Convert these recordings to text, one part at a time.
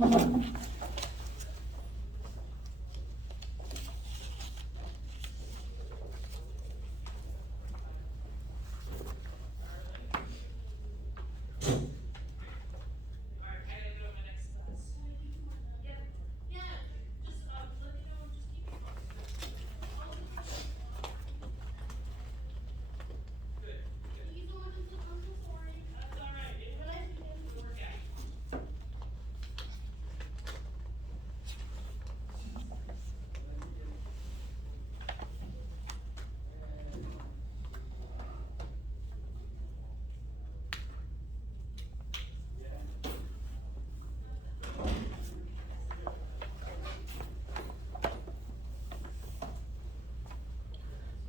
All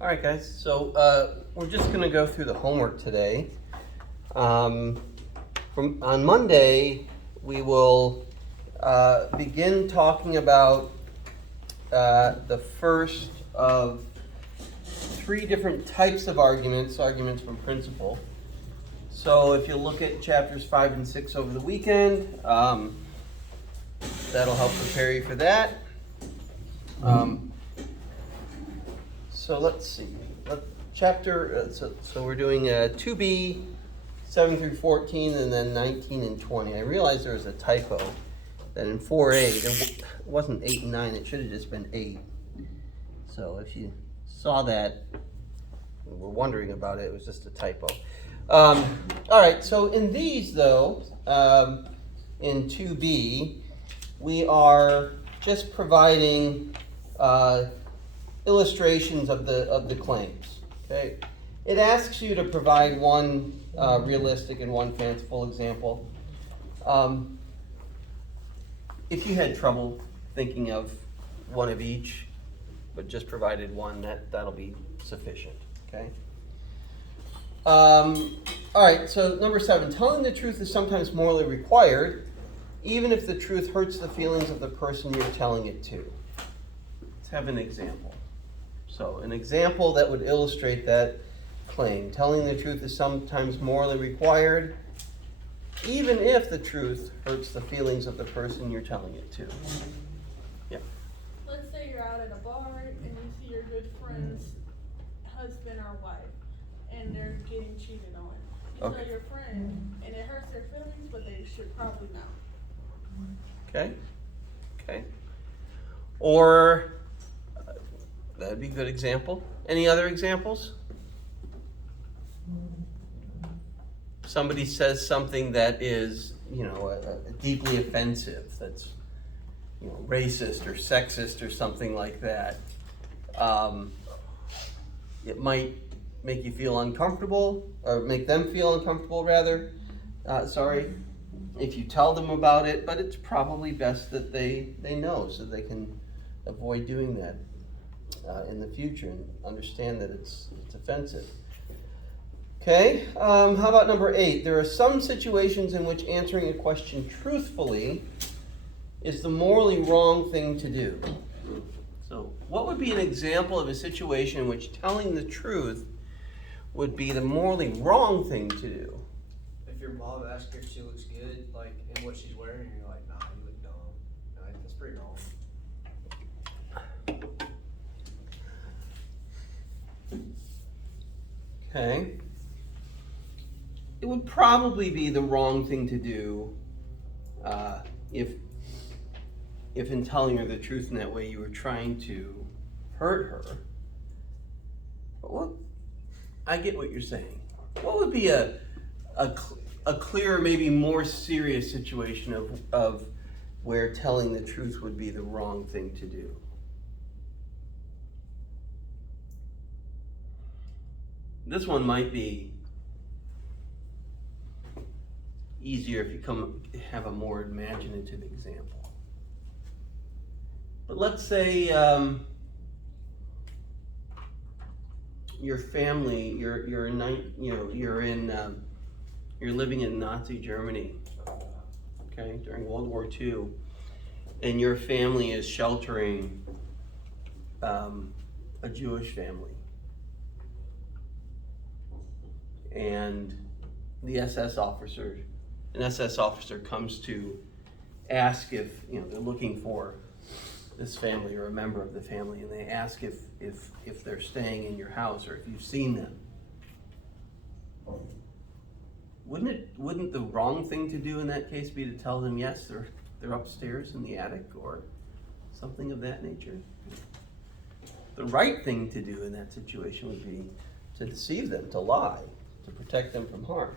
right, guys, so we're just going to go through the homework today. On Monday, we will begin talking about the first of three different types of arguments from principle. So if you look at chapters 5 and 6 over the weekend, that'll help prepare you for that. So let's see. So we're doing 2b, 7 through 14, and then 19 and 20. I realized there was a typo that in 4a, it wasn't 8 and 9. It should have just been 8. So if you saw that, and were wondering about it, it was just a typo. All right, so in these, though, in 2b, we are just providing illustrations of the claims. Okay, it asks you to provide one realistic and one fanciful example. If you had trouble thinking of one of each, but just provided one, that'll be sufficient. Okay. All right. So number 7, telling the truth is sometimes morally required, even if the truth hurts the feelings of the person you're telling it to. Let's have an example. So an example that would illustrate that claim. Telling the truth is sometimes morally required, even if the truth hurts the feelings of the person you're telling it to. Yeah. Let's say you're out at a bar and you see your good friend's husband or wife, and they're getting cheated on. You tell your friend, and it hurts their feelings, but they should probably know. Okay. Or that'd be a good example. Any other examples? Somebody says something that is, deeply offensive, that's, racist or sexist or something like that. It might make you feel uncomfortable, or make them feel uncomfortable, rather. If you tell them about it, but it's probably best that they know so they can avoid doing that in the future and understand that it's offensive. Okay, how about number 8? There are some situations in which answering a question truthfully is the morally wrong thing to do. So what would be an example of a situation in which telling the truth would be the morally wrong thing to do? If your mom asks if she looks good, like, in what she's wearing, and you're like, nah, you look dumb. Like, that's pretty wrong. Okay. It would probably be the wrong thing to do if in telling her the truth in that way you were trying to hurt her. But I get what you're saying. What would be a clearer, maybe more serious situation of where telling the truth would be the wrong thing to do? This one might be easier if you have a more imaginative example. But let's say your family, you're living in Nazi Germany, okay, during World War II, and your family is sheltering a Jewish family, and an SS officer comes to ask if, they're looking for this family or a member of the family, and they ask if they're staying in your house or if you've seen them. Wouldn't the wrong thing to do in that case be to tell them, yes, they're upstairs in the attic or something of that nature? The right thing to do in that situation would be to deceive them, to lie, to protect them from harm.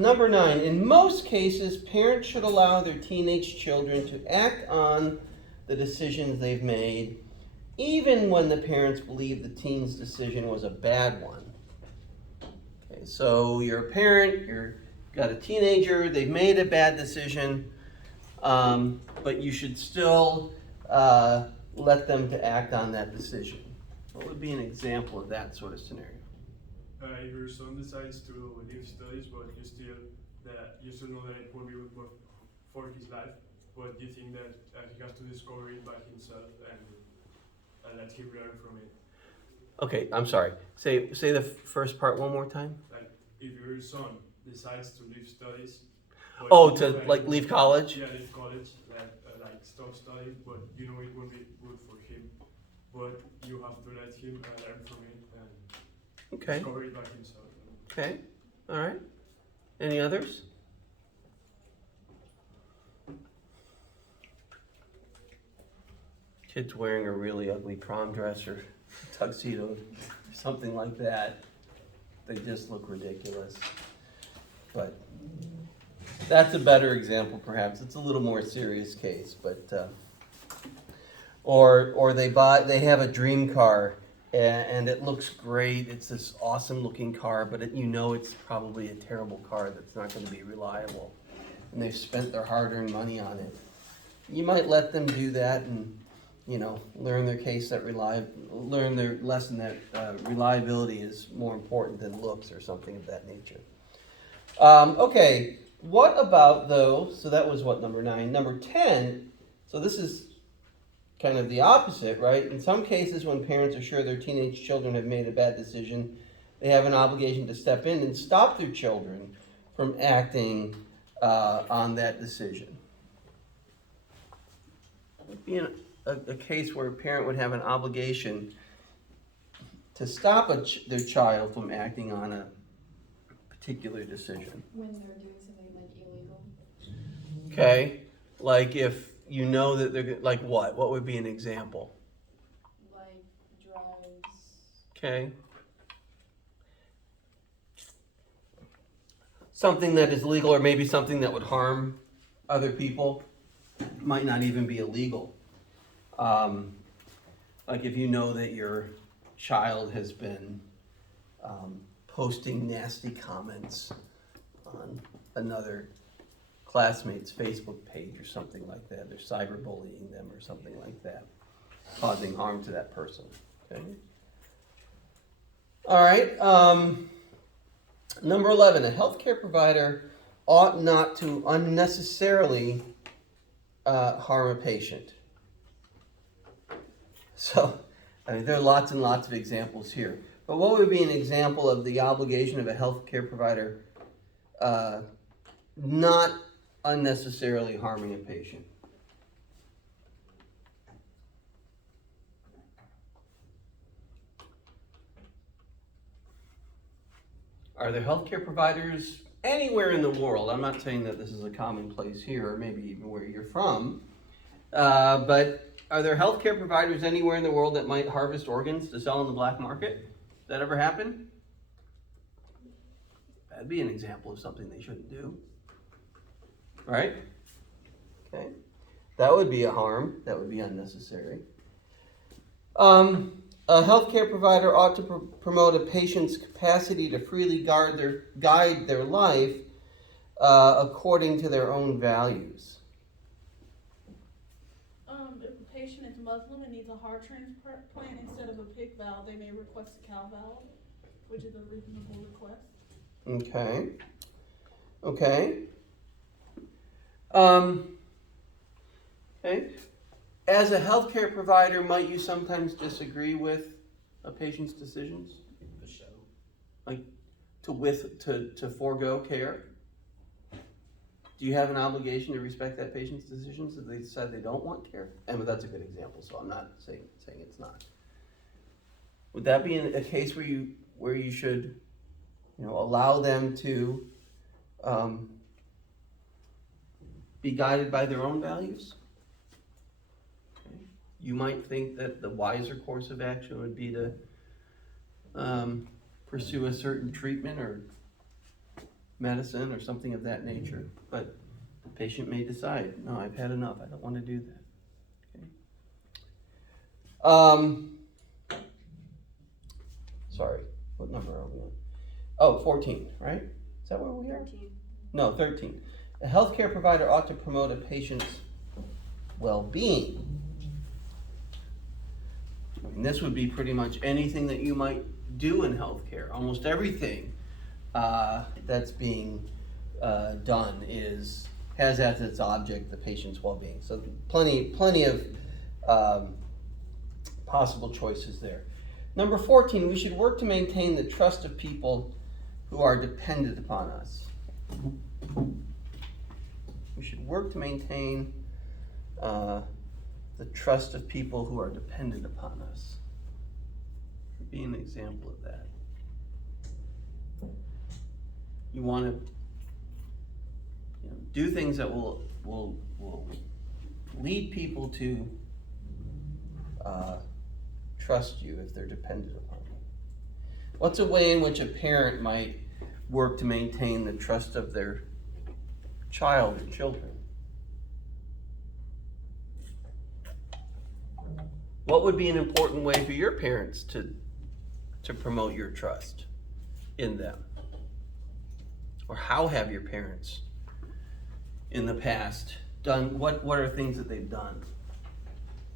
Number 9, in most cases, parents should allow their teenage children to act on the decisions they've made, even when the parents believe the teen's decision was a bad one. Okay, so you're a parent, you've got a teenager, they've made a bad decision, but you should still let them to act on that decision. What would be an example of that sort of scenario? If your son decides to leave studies, but you still know that it won't be good for his life, but you think that he has to discover it by himself and let him learn from it. Okay, I'm sorry. Say the first part one more time. Like if your son decides to leave studies. Oh, to leave college? Yeah, leave college, like stop studying, but you know it won't be good for him. But you have to let him learn from it and Okay. discover it by himself. Okay. All right. Any others? Kids wearing a really ugly prom dress or tuxedo, something like that. They just look ridiculous. But that's a better example, perhaps. It's a little more serious case, but or they have a dream car and it looks great. It's this awesome looking car, but it's probably a terrible car that's not going to be reliable. And they've spent their hard-earned money on it. You might let them do that and learn their lesson that reliability is more important than looks or something of that nature. Okay, what about though? So that was number 9. Number 10. So this is kind of the opposite, right? In some cases, when parents are sure their teenage children have made a bad decision, they have an obligation to step in and stop their children from acting on that decision. It would be a case where a parent would have an obligation to stop their child from acting on a particular decision. When they're doing something like illegal. Okay, like if you know that they're like what? What would be an example? Like drugs. Okay. Something that is legal or maybe something that would harm other people might not even be illegal. Like if you know that your child has been posting nasty comments on another classmate's Facebook page or something like that. They're cyberbullying them or something like that, causing harm to that person. Okay. All right. Number 11, a healthcare provider ought not to unnecessarily harm a patient. So, there are lots and lots of examples here. But what would be an example of the obligation of a healthcare provider not unnecessarily harming a patient? Are there healthcare providers anywhere in the world? I'm not saying that this is a commonplace here, or maybe even where you're from, but are there healthcare providers anywhere in the world that might harvest organs to sell on the black market? That ever happen? That'd be an example of something they shouldn't do. Right? Okay. That would be a harm. That would be unnecessary. A healthcare provider ought to promote a patient's capacity to freely guide their life according to their own values. If a patient is Muslim and needs a heart transplant instead of a pig valve, they may request a cow valve, which is a reasonable request. Okay. Okay. Okay. As a healthcare provider, might you sometimes disagree with a patient's decisions? For sure. Like to forego care? Do you have an obligation to respect that patient's decisions if they decide they don't want care? And that's a good example, so I'm not saying it's not. Would that be a case where you should, allow them to be guided by their own values? Okay. You might think that the wiser course of action would be to pursue a certain treatment or medicine or something of that nature, but the patient may decide, no, I've had enough, I don't want to do that. Okay. Sorry, what number are we on? Oh, 14, right? Is that where we are? 13. No, 13. A healthcare provider ought to promote a patient's well-being. And this would be pretty much anything that you might do in healthcare. Almost everything that's being done has as its object the patient's well-being. So plenty of possible choices there. Number 14, we should work to maintain the trust of people who are dependent upon us. We should work to maintain the trust of people who are dependent upon us. Be an example of that. You want to do things that will lead people to trust you if they're dependent upon you. What's a way in which a parent might work to maintain the trust of their child or children? What would be an important way for your parents to promote your trust in them? Or how have your parents in the past done, what are things that they've done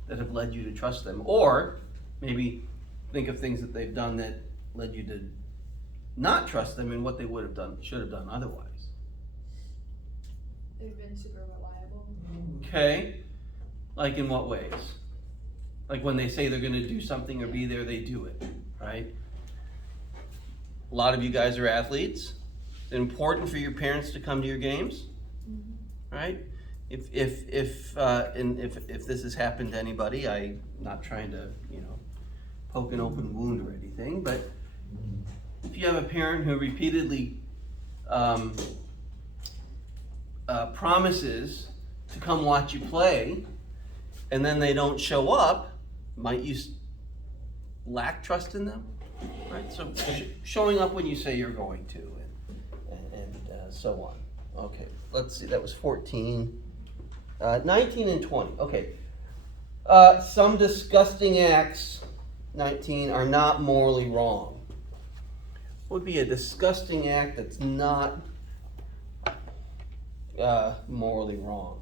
that have led you to trust them? Or maybe think of things that they've done that led you to not trust them and what they should have done otherwise. They've been super reliable. Okay, like in what ways? Like when they say they're gonna do something or be there, they do it, right? A lot of you guys are athletes. It's important for your parents to come to your games, right? If this has happened to anybody, I'm not trying to, poke an open wound or anything, but if you have a parent who repeatedly promises to come watch you play, and then they don't show up, might you lack trust in them? Right? So showing up when you say you're going to, and so on. Okay, let's see, that was 14. 19 and 20, okay. Some disgusting acts, 19, are not morally wrong. What would be a disgusting act that's not morally wrong?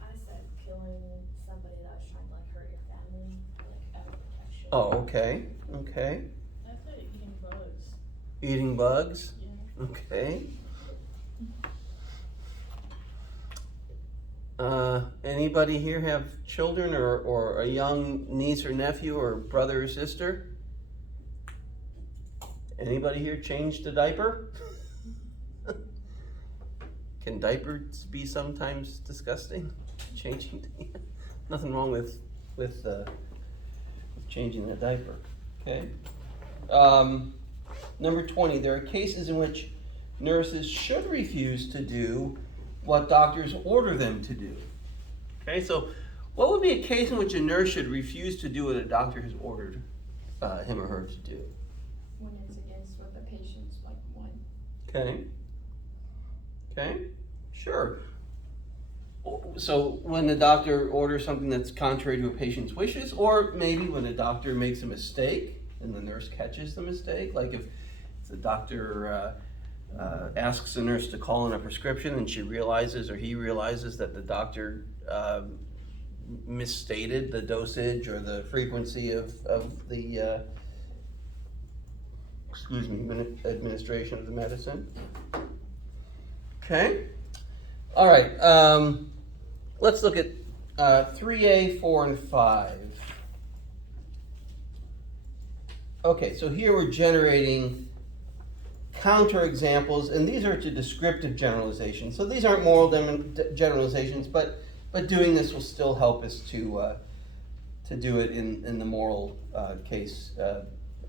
I said killing somebody that was trying to hurt your family, out of protection. Oh, okay. I said eating bugs. Eating bugs? Yeah. Okay. Anybody here have children or a young niece or nephew or brother or sister? Anybody here changed a diaper? Can diapers be sometimes disgusting? Changing, nothing wrong with changing the diaper. Okay. Number 20, there are cases in which nurses should refuse to do what doctors order them to do. Okay, so what would be a case in which a nurse should refuse to do what a doctor has ordered him or her to do? When it's against what the patients want. Okay, sure. So when the doctor orders something that's contrary to a patient's wishes, or maybe when a doctor makes a mistake and the nurse catches the mistake, like if the doctor asks the nurse to call in a prescription and she realizes or he realizes that the doctor misstated the dosage or the frequency of the administration of the medicine. Okay. All right. Let's look at 3A, 4, and 5. Okay, so here we're generating counterexamples, and these are to descriptive generalizations. So these aren't moral generalizations, but doing this will still help us to do it in the moral case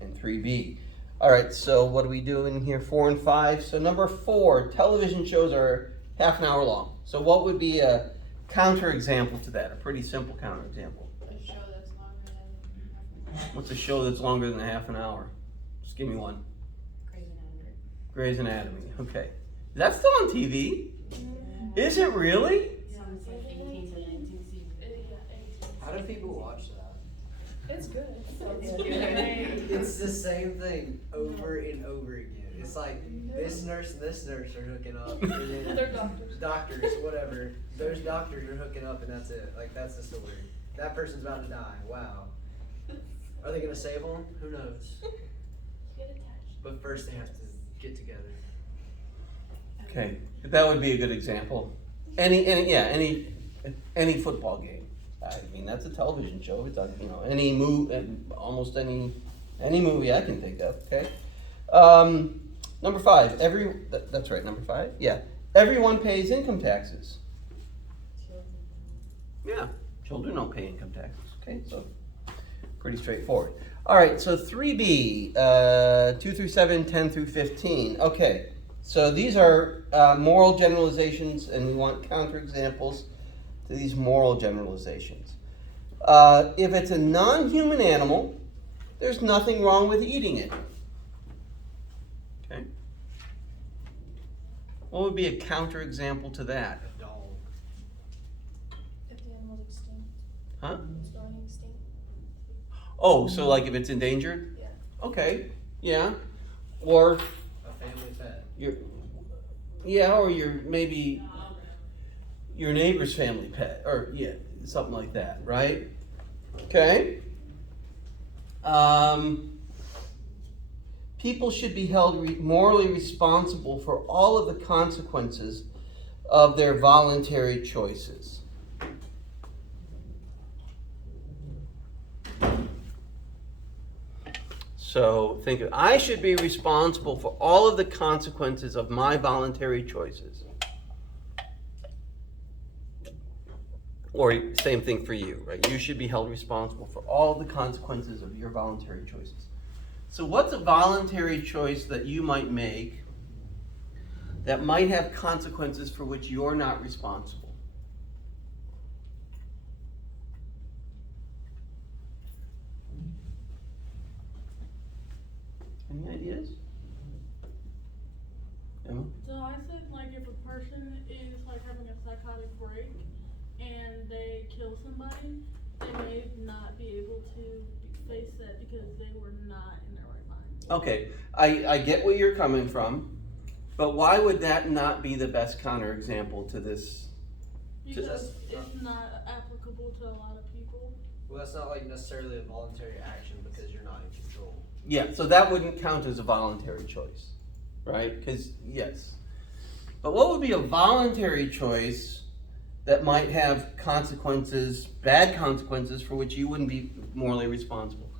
in 3B. All right, so what are we doing here? 4 and 5. So number 4, television shows are half an hour long. So what would be a counterexample to that? A pretty simple counterexample. A show that's longer than half an hour. What's a show that's longer than a half an hour? Just give me one. Grey's Anatomy. Grey's Anatomy. Okay. That's still on TV? Is it really? Sounds like 18 to 19 seasons. How do people watch that? It's good. It's the same thing over and over again. It's like this nurse and this nurse are hooking up, and then They're doctors. doctors, whatever. Those doctors are hooking up, and that's it. Like that's the story. That person's about to die. Wow. Are they gonna save them? Who knows? Get attached. But first they have to get together. Okay. That would be a good example. Any football game. I mean, that's a television show. It's any almost any movie I can think of. Okay. Number 5. That's right. Number 5. Yeah. Everyone pays income taxes. Yeah. Children don't pay income taxes. Okay. So pretty straightforward. All right. So 3B, 2 through 7, 10 through 15. Okay. So these are moral generalizations, and we want counterexamples to these moral generalizations. If it's a non-human animal, there's nothing wrong with eating it. Okay. What would be a counterexample to that? A dog. If the animal's extinct. Huh? It's going extinct. Oh, so like if it's endangered? Yeah. Okay. Yeah. Or A family pet. or maybe your neighbor's family pet, or something like that, right? Okay. People should be held morally responsible for all of the consequences of their voluntary choices. So think of, I should be responsible for all of the consequences of my voluntary choices. Or same thing for you, right? You should be held responsible for all the consequences of your voluntary choices. So what's a voluntary choice that you might make that might have consequences for which you're not responsible? Any ideas? Emma? So I said, like, if a person is like having a psychotic break and they kill somebody, they may not be able to face that because they were not in their right mind. Okay, I get where you're coming from, but why would that not be the best counterexample to this? Because it's not applicable to a lot of people. Well, that's not like necessarily a voluntary action because you're not in control. Yeah, so that wouldn't count as a voluntary choice, right? Because, yes. But what would be a voluntary choice that might have consequences, bad consequences, for which you wouldn't be morally responsible?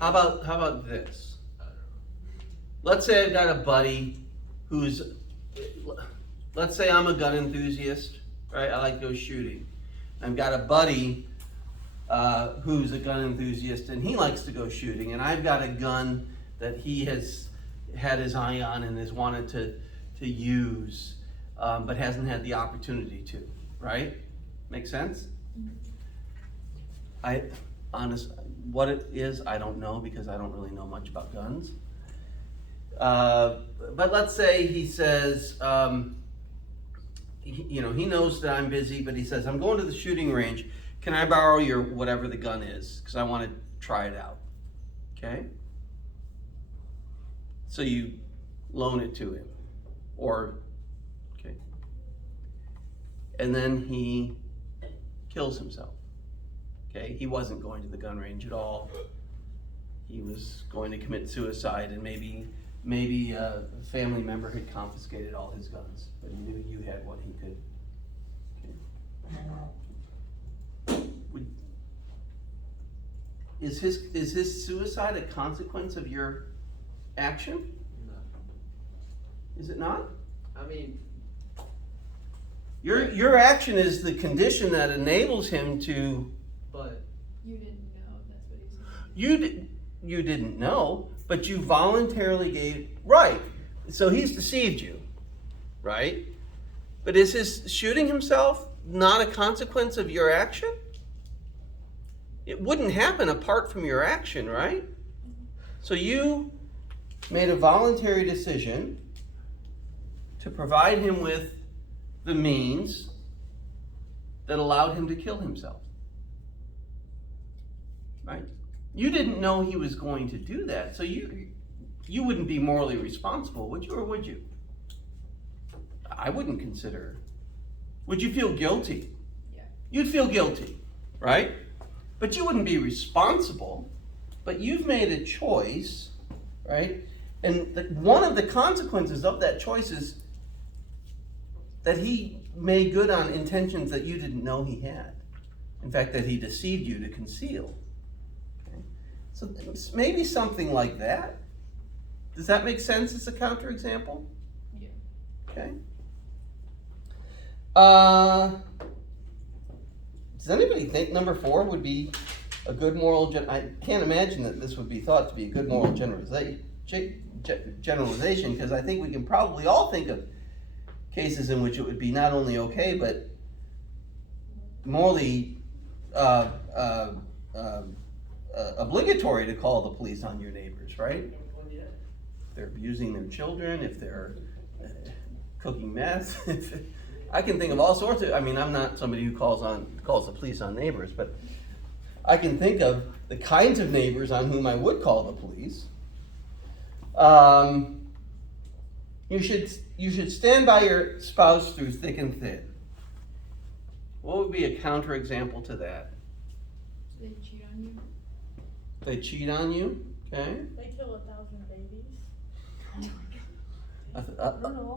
How about this? I don't know. Let's say I've got a buddy let's say I'm a gun enthusiast, right? I like to go shooting. I've got a buddy who's a gun enthusiast and he likes to go shooting, and I've got a gun that he has had his eye on and has wanted to use, but hasn't had the opportunity to, right? Make sense? What it is, I don't know, because I don't really know much about guns. But let's say he says, he knows that I'm busy, but he says, I'm going to the shooting range. Can I borrow your whatever the gun is? Because I want to try it out. Okay? So you loan it to him. Okay. And then he kills himself. Okay? He wasn't going to the gun range at all. He was going to commit suicide, and maybe a family member had confiscated all his guns, but he knew you had what he could. Okay. Is his suicide a consequence of your action? Is it not? I mean, Your action is the condition that enables him to. but You didn't know, that's what he said. You didn't know, but you voluntarily gave. Right. So he's deceived you, right? But is his shooting himself not a consequence of your action? It wouldn't happen apart from your action, right? So you made a voluntary decision to provide him with the means that allowed him to kill himself. Right? You didn't know he was going to do that, so you wouldn't be morally responsible, would you, or would you? I wouldn't consider. Would you feel guilty? Yeah. You'd feel guilty, right? But you wouldn't be responsible. But you've made a choice, right? And one of the consequences of that choice is that he made good on intentions that you didn't know he had. In fact, that he deceived you to conceal. Okay? So maybe something like that. Does that make sense as a counterexample? Yeah. Okay. Does anybody think number 4 would be a good moral? I can't imagine that this would be thought to be a good moral generalization, because I think we can probably all think of cases in which it would be not only okay but morally obligatory to call the police on your neighbors, right? If they're abusing their children, if they're cooking meth. I can think of all sorts of. I mean, I'm not somebody who calls the police on neighbors, but I can think of the kinds of neighbors on whom I would call the police. You should stand by your spouse through thick and thin. What would be a counterexample to that? They cheat on you? They cheat on you, okay? They kill 1,000 babies.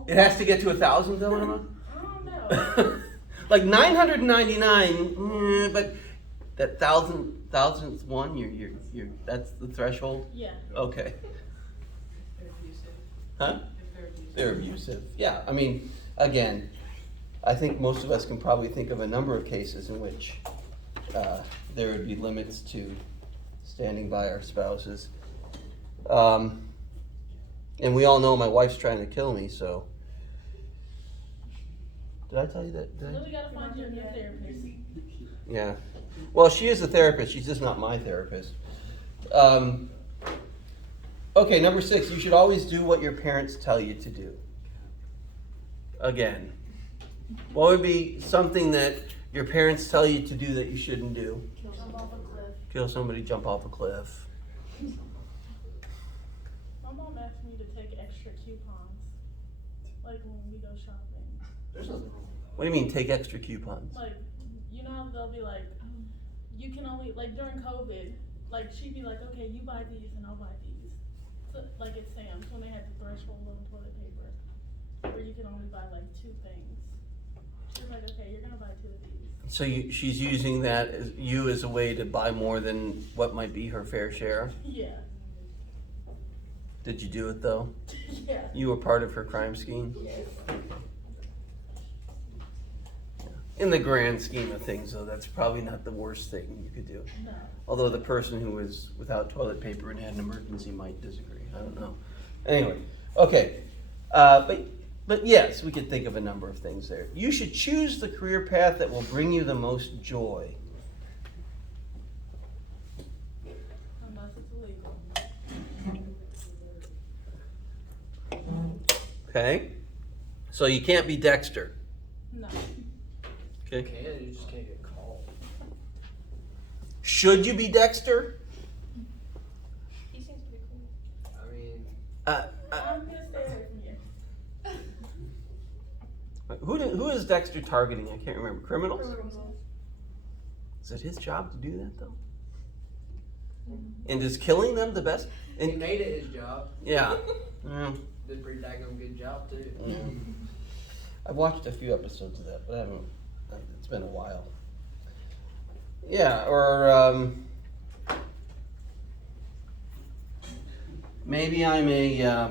It has to get to 1,000, though, Emma? I don't know. Like 999, but that thousandth one, you're that's the threshold. Yeah. Okay. Huh? They're abusive. Yeah. I mean, again, I think most of us can probably think of a number of cases in which there would be limits to standing by our spouses. And we all know my wife's trying to kill me, so. Did I tell you that? Did I? So we gotta find you a new therapist. Yeah. Well, she is a therapist. She's just not my therapist. Okay, number 6. You should always do what your parents tell you to do. Again, what would be something that your parents tell you to do that you shouldn't do? Jump off a cliff. Kill somebody, jump off a cliff. My mom asked me to take extra coupons, like when we go shopping. there's nothing wrong. What do you mean, take extra coupons? Like, you know how they'll be like, you can only, like during COVID, like she'd be like, okay, you buy these and I'll buy these. So, like at Sam's, when they had the threshold on toilet paper, where you can only buy like 2 things. She was like, okay, you're gonna buy 2 of these. So she's using that as you as a way to buy more than what might be her fair share. Yeah. Did you do it though? Yeah. You were part of her crime scheme? Yes. In the grand scheme of things, though, that's probably not the worst thing you could do. No. Although the person who was without toilet paper and had an emergency might disagree. I don't know. Anyway, okay. But yes, we could think of a number of things there. You should choose the career path that will bring you the most joy. Unless it's illegal. Okay? So you can't be Dexter. No. You Okay? can, you just can't get called. Should you be Dexter? He seems pretty cool. I mean, I'm gonna stay away from you. Who is Dexter targeting? I can't remember. Criminals? Is it his job to do that, though? And is killing them the best? he And, made it his job. yeah. Yeah. Did a pretty daggone good job too. Yeah. I've watched a few episodes of that, but I haven't. It's been a while. Yeah, or maybe I'm a